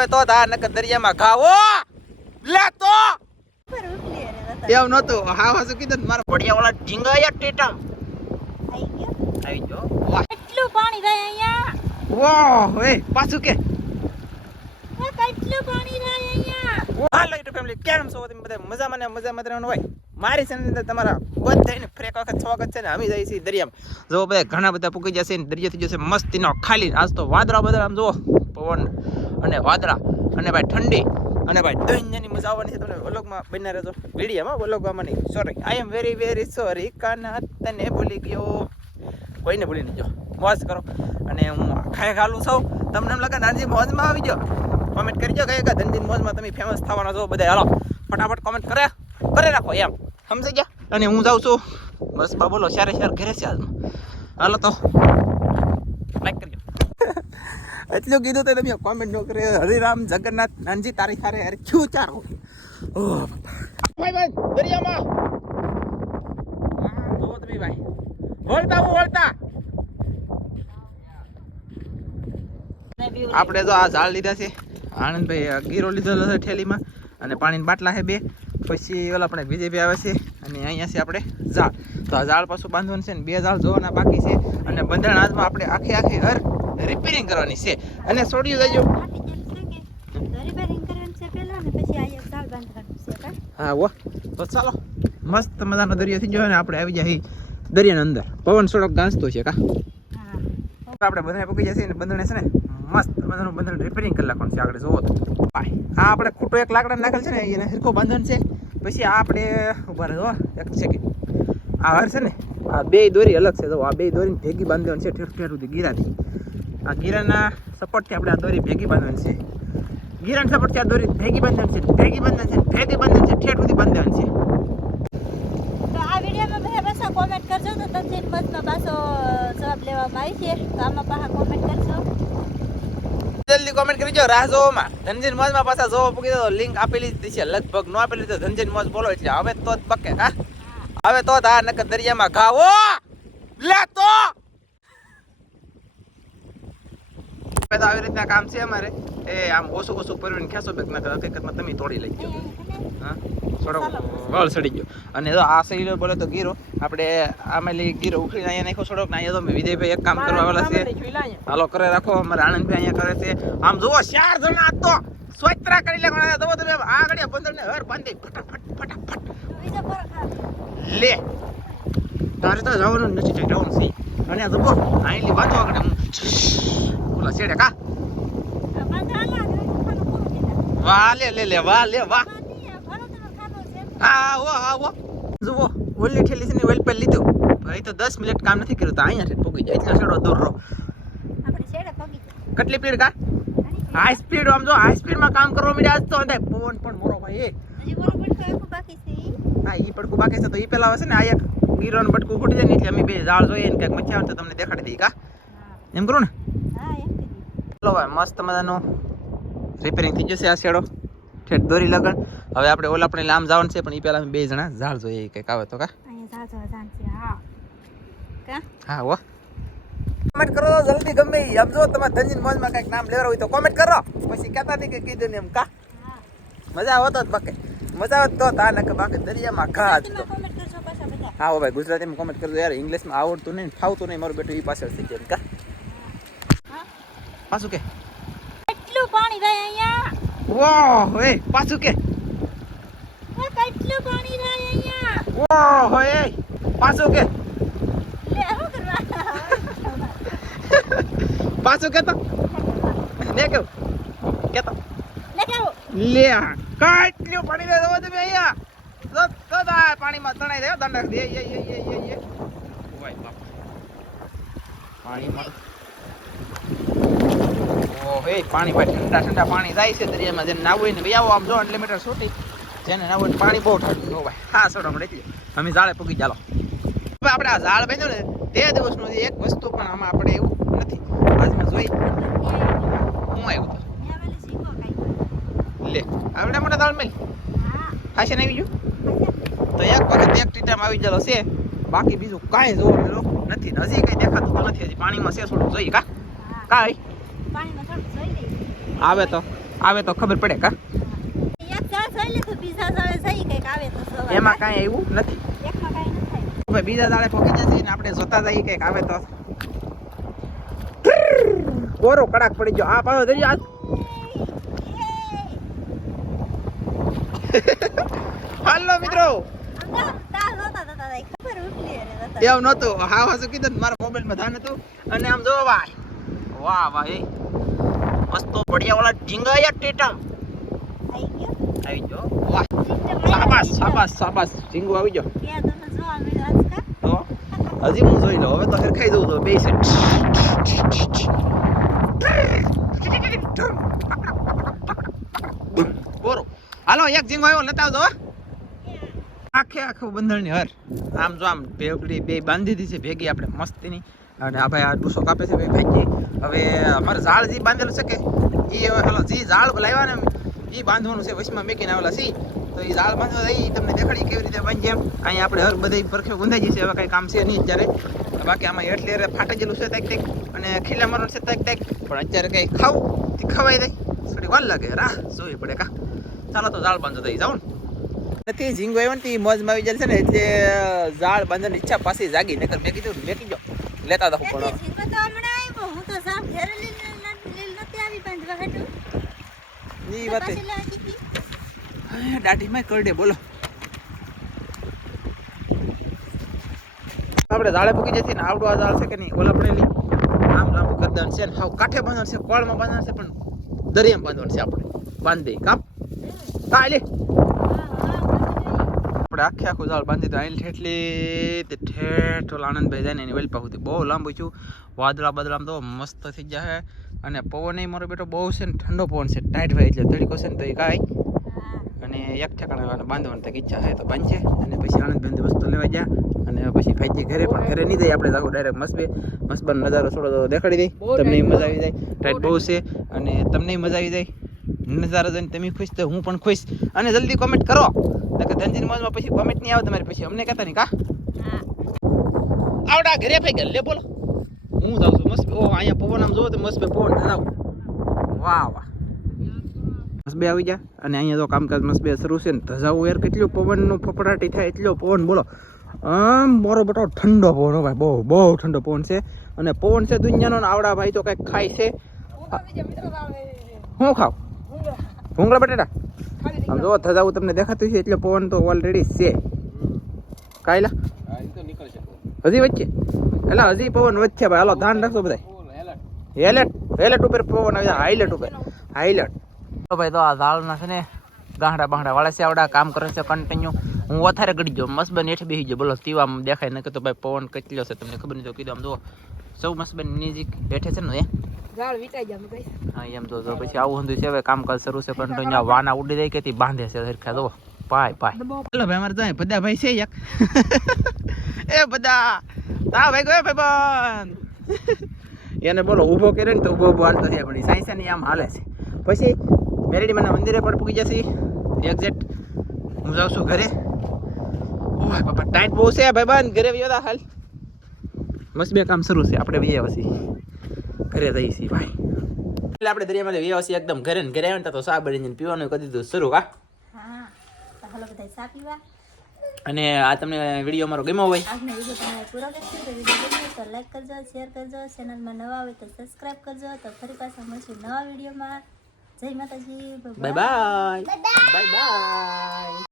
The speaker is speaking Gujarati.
આવે તો તાર નકર દરિયામાં ખાવો લે તો. એમ નતું હા હા શું કીધું મારા ઘોડિયા વાળા ઢીંગાયા ટેટા. આવી ગયો. કેટલું પાણી રહે અહીંયા? વાહ એ પાછું કે. કેટલું પાણી રહે અહીંયા? હાલો યુટ્યુબ ફેમિલી કેમ છો તમે બધા? મજામાં ને મજામાં રહેવાનું હોય? મારી ચેનલ અંદર તમારા બધાને ફ્રેક વખત સ્વાગત છે ને અમે જઈએ છીએ દરિયામાં. જો બધા ઘણા બધા પૂકી જશે ને દરિયો થઈ જશે મસ્તીનો ખાલી. આજ તો વાદળા બધા આમ જુઓ પવન. અને વાદળા. અને ભાઈ ઠંડી. અને ભાઈ દહીંની મજા આવવાની છે. તમને વ્લોગમાં બન્યા રહેજો. વિડીયોમાં વ્લોગમાં નહીં. Sorry I am very very sorry Kana તને ભૂલી ગયો. કોઈને ભૂલી નહીં જો મોજ કરો. અને હું ખાય ખાલું સૌ તમને એમ લાગે નાનજી મોજમાં આવી જાઓ કોમેન્ટ કરજો કઈ કઈ ધનજીન મોજમાં તમે ફેમસ થવાના છો બધા હાલો. ફટાફટ કોમેન્ટ કરે. કરે રાખો એમ. સમજી ગયા? અને હું જાઉં છું. બસ બાબોલો સારે સાર ઘરે છે હાલમાં. હાલો તો. એટલું કીધું તો તમે કોમેન્ટ ન કરે હરિરામ જગન્નાથ નાનજી તારી અરે ક્યુ ચારો ઓ ભાઈ ભાઈ દરિયામાં. તમે ભાઈ. વળતા હું વળતા આપણે જો આ ઝાડ લીધા છે. આનંદભાઈ ગીરો લીધેલો છે ઠેલીમાં અને પાણીના બાટલા છે બે. પછી ઓલા આપણે બીજેપી આવે છે અને અહીંયા છે આપણે ઝાડ. તો આ ઝાડ પાછું બાંધવાનું છે ને બે ઝાડ જોવાના બાકી છે. અને બંધારણ હાથમાં આપણે આખે આખી ઘર રિપેરિંગ કરવાની છે. અને છોડ્યું જજો કા હા વો તો ચાલો. મસ્ત મજાનો દરિયો થઈ ગયો ને આપણે આવી જાય દરિયાની અંદર. પવન થોડોક ગાંસતો છે કા? હા. આપણે બધાને પકી જશે ને બંધણે છે ને મસ્ત બધાનું બંધણ રિપેરિંગ કરી નાખવાનું છે આગળ. જોવો તો. આ આપણે ખોટો એક લાકડા નાખેલ છે ને એને હિરકો બંધન છે. પછી આ આપણે ઊભા રહો એક સેકન્ડ આ હર છે ને આ બે દોરી અલગ છે. તો આ બે દોરીને ભેગી બાંધવાની છે ઠેર ઠેર સુધી ગીરાથી. આ ગીરાના સપોર્ટથી આપણે આ દોરી ભેગી બાંધવાની છે. ગીરાના સપોર્ટથી આ દોરી ભેગી બાંધવાની છે ભેગી બાંધવાની છે ભેગી બાંધવાની છે ઠેઠ સુધી બાંધવાની છે. તો આ વિડીયોમાં બધા પાછા કોમેન્ટ કરજો તો તમને મતમાં પાછો જવાબ લેવામાં આવી છે. તો આમાં પાછા કોમેન્ટ કરજો. જલ્દી કોમેન્ટ કરજો રાહ જોવામાં. ધનજીન મોજમાં પાછા જોવો પૂકી દો લિંક આપેલી જ છે લગભગ નો આપેલી તો ધનજીન મોજ બોલો એટલે હવે તો જ બકે હા? હવે તો જ આ નકર દરિયામાં ઘાવો! લે તો હવે તો આવી રીતના કામ છે અમારે. એ આમ ઓછું ઓછું પરવીને ખેંચો બેક નકર હકીકતમાં તમે તોડી લઈ ગયો હા? થોડો વળ સડી ગયો. અને જો આ સહીલો બોલે તો ગીરો. આપણે આમેલી ગીરો ઉખડીને અહીંયા નાખ્યો થોડોક અહીંયા તો વિજયભાઈ એક કામ કરવા વાળા છે. હાલો કરે રાખો. અમારે આનંદભાઈ અહીંયા કરે છે. આમ જુઓ ચાર જણા તો સ્વચ્છતા કરી લેવાના તો તમે આગળ બંદર ને હર બાંધી ફટાફટ ફટાફટ. લે. તારે તો જવાનું નથી જવાનું છે. અને જુઓ આઈલી બાજુ આગળ હું ઓલા છેડે કા? વાહ લે લે લે વાહ લે વાહ. છે હા આવો આવો. જુઓ ઓલી ઠેલી છે ને ઓલ પર લીધું. ભાઈ તો દસ મિનિટ કામ નથી કર્યું તો અહીંયા પૂગી જાય. એટલો છેડો દૂર રહો કેટલી સ્પીડ કા? હાઈ સ્પીડ આમ જો હાઈ સ્પીડમાં કામ કરવા મળ્યા આજ તો. અંદર પવન પણ મોરો ભાઈ એ. હજી બોલો પડતો બાકી છે હા ઈ પડકું બાકી છે તો ઈ પેલા હશે ને આ એક ગીરોનું બટકું ફૂટી જાય ને એટલે અમે બે ઝાડ જોઈએ ને કંઈક મચ્છા તો તમને દેખાડી દઈ કા? એમ કરું ને. ચલો ભાઈ મસ્ત મજાનું રિપેરિંગ થઈ જશે આ શેડો. ઠેઠ દોરી લગન. હવે આપણે ઓલા આપણે લાંબ જવાનું છે પણ એ પહેલા અમે બે જણા ઝાડ જોઈએ કંઈક આવે તો કા? હા. કા? હો કોમેન્ટ કરો જલ્દી ગમે ઈ. આમ જો તમારે ધનજીન મોજમાં કંઈક નામ લેવા હોય તો કોમેન્ટ કરો. પછી કહેતા નહીં કે કીધું ને એમ કા? મજા આવતો જ બાકી. મજા આવત તો તા નકર બાકી દરિયામાં ઘા જ તો. તમે કોમેન્ટ કરજો પાછા બધા. હા ભાઈ ગુજરાતીમાં કોમેન્ટ કરજો. યાર ઇંગ્લિશમાં આવડતું નહીં ફાવતું નહીં મારું બેટું એ પાછળ થઈ જાય કા? પાછું કે? કેટલું પાણી રહે અહીંયા? વાહ એ પાછું કે? કેટલું પાણી રહે અહીંયા? વાહ એ પાછું કે? લે શું કરવા? પાછું કે તો ને કેવું? કે તો લે કે લે કેટલું પાણી રહે દો તમે અહીંયા? તો તો પાણીમાં તણાઈ રહ્યો દંડક. દે એ એ એ એ એ. ઓય બાપ પાણીમાં ઓ હે, પાણી ભાઈ ઠંડા ઠંડા પાણી જાય છે દરિયામાં. જેને નાવું હોય ને આવો આમ જો અનલિમિટેડ છૂટી જેને નાવું હોય પાણી બહુ ઠંડુ. નો ભાઈ, હા મળે એટલે અમે ઝાડે પૂગી ચાલો. હવે આપણે આ ઝાડ બાંધ્યો ને, તે દિવસનું એક વસ્તુ પણ આમાં આપણે એવું નથી. આજમાં જોઈ, હું આવ્યું તો. લે, આવડે મોટા દાળ મળી હા છે ને આવી તો એક વખત એક ટીટામાં આવી ગયેલો છે. બાકી બીજું કાંઈ જોવા નથી. હજી કંઈ દેખાતું તો નથી. હજી પાણીમાં છે થોડું જોઈએ, કા? હા કાંઈ આવે તો આવે તો ખબર પડે કા. એમાં કાંઈ એવું નથી. બીજા દાડે પહોંચી જશે ને આપણે જોતા જઈએ કંઈક આવે તો. કોરો કડાક પડી ગયો. આ પાછો દરિયો આ- હાલો મિત્રો. એવું નહોતું. હા હા કીધું ને, મારા મોબાઈલમાં ધ્યાન હતું અને આમ જોવા ભાઈ વાહ વાહ, એ. મસ્ત બઢિયા વાળા ઢીંગાયા ટેટમ આવી ગયો. વાહ. શાબાશ શાબાશ સાબાસ ઢીંગો આવી ગયો. હજી હું જોઈ લઉં. હવે તો હરખાઈ દઉં તો બે સેટ બોરો. હાલો, એક ઝીંગો આવ્યો, લેતા આવજો. આખે આખું બંધણની હર. આમ જો આમ ભેગડી બે બાંધી દીધી છે, ભેગી આપણે, મસ્તીની. અને આ ભાઈ આ ડૂસો કાપે છે ભાઈ ભાઈજી હવે અમારે ઝાડ જે બાંધેલું છે કે એ હવે હાલો જે ઝાડ લાવ્યા ને એ બાંધવાનું છે વચમાં મેકીને આવેલા સી તો એ ઝાડ બાંધવા એ તમને દેખાડી કેવી રીતે બાંધીએ એમ. અહીંયા આપણે હર બધે પરખે ગુંધાઈ જશે હવે કાંઈ કામ છે નહીં અત્યારે. બાકી આમાં એટલે ફાટી ગયેલું છે તાક તાક અને ખીલા મારવાનું છે તાક તાક પણ અત્યારે કંઈ ખાવું, તે ખવાઈ જાય થોડી વાર લાગે, રાહ જોવી પડે કા. ચાલો તો ઝાડ બાંધો થઈ જાઉં ને. નથી, ઝીંગો આવ્યો ને તે મોજમાં આવી જાય છે ને, એટલે ઝાડ બાંધવાની ઈચ્છા પાછી જાગી. નકર મેં કીધું મેં કીધું લેતા હતા પણ. ઈ વાતે કરડે બોલો. આપણે ઝાડે પૂકી જતી ને આવડું આ ઝાડ છે કે નહીં ઓલા પડેલી આમ લાંબુ ગરદન છે ને હાવ કાંઠે બાંધવાનું છે કોળમાં બાંધવાનું છે પણ દરિયામાં બાંધવાનું છે આપણે. બાંધી કાપ. કા લે. હા, હા, આપણે આખે આખું ઝાડ બાંધી દીધું. અહીં ઠેઠલી તે ઠેઠ ઓલા આનંદભાઈ જાય ને એની વેલપા સુધી બહુ લાંબુ છું વાદળા બદલામ તો મસ્ત થઈ જાય અને પવન મારો બેટો બહુ છે ને ઠંડો પવન છે. ટાઈટ ભાઈ એટલે તડકો છે ને તો એ કાંઈ. અને એક ઠેકાણે બાંધવાની તક ઈચ્છા છે તો બાંધશે અને પછી આનંદભાઈ વસ્તુ લેવા ગયા અને પછી ભાઈજી ઘરે પણ ઘરે નહીં જઈએ આપણે જાવ ડાયરેક્ટ મસ્બે મસ્બાનો નજારો થોડો દેખાડી દઈ તમને મજા આવી જાય. ટાઈટ બહુ છે. અને તમને મજા આવી જાય. નજારો જોઈને તમે ખુશ તો હું પણ ખુશ. અને જલ્દી કોમેન્ટ કરો. નકર ધનજીની મોજમાં પછી કોમેન્ટ નહીં આવે તમારી પછી. અમને કહેતા નહીં કા? આવડા ઘરે ભાઈ ગયા લે બોલો. હું જાઉં છું. મસ્ત ઓ અહીંયા પવન આમ જોવો તો મસ્ત પવન ધરાવ. વાહ વાહ. મસ્બે આવી ગયા. અને અહીંયા તો કામકાજ મસ્બે શરૂ છે ને. ધજાવું યાર કેટલું પવનનું ફફડાટી થાય એટલો પવન. બોલો. આમ મારો બટો ઠંડો પવન હો ભાઈ. બહુ બહુ ઠંડો પવન છે. અને પવન છે દુનિયાનો આવડા ભાઈ તો કંઈક ખાય છે. હું ખાવ ભૂંગળા બટેટા? આમ જો ધજાવું તમને દેખાતું છે, એટલે પવન તો ઓલરેડી છે. કાયલા? હજી વચ્ચે એટલે હજી પવન વચ્ચે ભાઈ. હાલો, ધ્યાન રાખજો બધા હેલેટ હેલેટ ઉપર પવન આવી જાય હાઈલેટ ઉપર. હાઈલેટ તો ભાઈ, તો આ ઝાડના છે ને, ગાંડા બાંડા વાળા છે, આવડા કામ કરે છે કન્ટિન્યુ હું વધારે ગડી ગયો મસબન હેઠ બેસી ગયો. બોલો, તીવા દેખાય ન કે તો ભાઈ પવન કેટલો છે, તમને ખબર નહીં તો કીધું આમ જો સૌ મસબન નજીક બેઠે છે ને એ હા એમ તો જો પછી આવું હતું છે હવે કામકાજ શરૂ છે કન્ટિન્યુ વાના ઉડી જાય કે બાંધે છે સરખા જો. પાય ભાઈ અમારે જાય બધા ભાઈ છે એક. એ બધા. તા ભાઈ ગયો ભાઈ બંધ એને બોલો ઊભો કર્યો ને તો ઊભો ઊભો હાલતો છે પણ એ સાયન્સની આમ હાલે છે. પછી મેરડી મને મંદિરે પણ પૂકી જશે. એક્ઝેક્ટ હું જાઉં છું ઘરે. ઓય બાપા ટાઈટ બહુ છે ભાઈ બંધ ઘરે વ્યો હાલ. મસ્ત બે કામ શરૂ છે આપણે વ્યા વસી ઘરે જઈએ છીએ ભાઈ. એટલે આપણે દરિયામાં વ્યા વસી એકદમ ઘરે ને ઘરે આવ્યા ને તો સા બળીને પીવાનું કરી દીધું. શરૂ કા હા. તો હાલો બધાય પીવા. અને આ તમને વીડિયો મારો ગમ્યો હોય? આજનો વીડિયો તમને પૂરો ગમ્યો તો વીડિયો ગમ્યો તો લાઈક કરજો શેર કરજો. ચેનલમાં નવા હોય તો સબસ્ક્રાઇબ કરજો. તો ફરી પાછા મળશું નવા વિડીયોમાં. જય માતાજી. Bye bye bye bye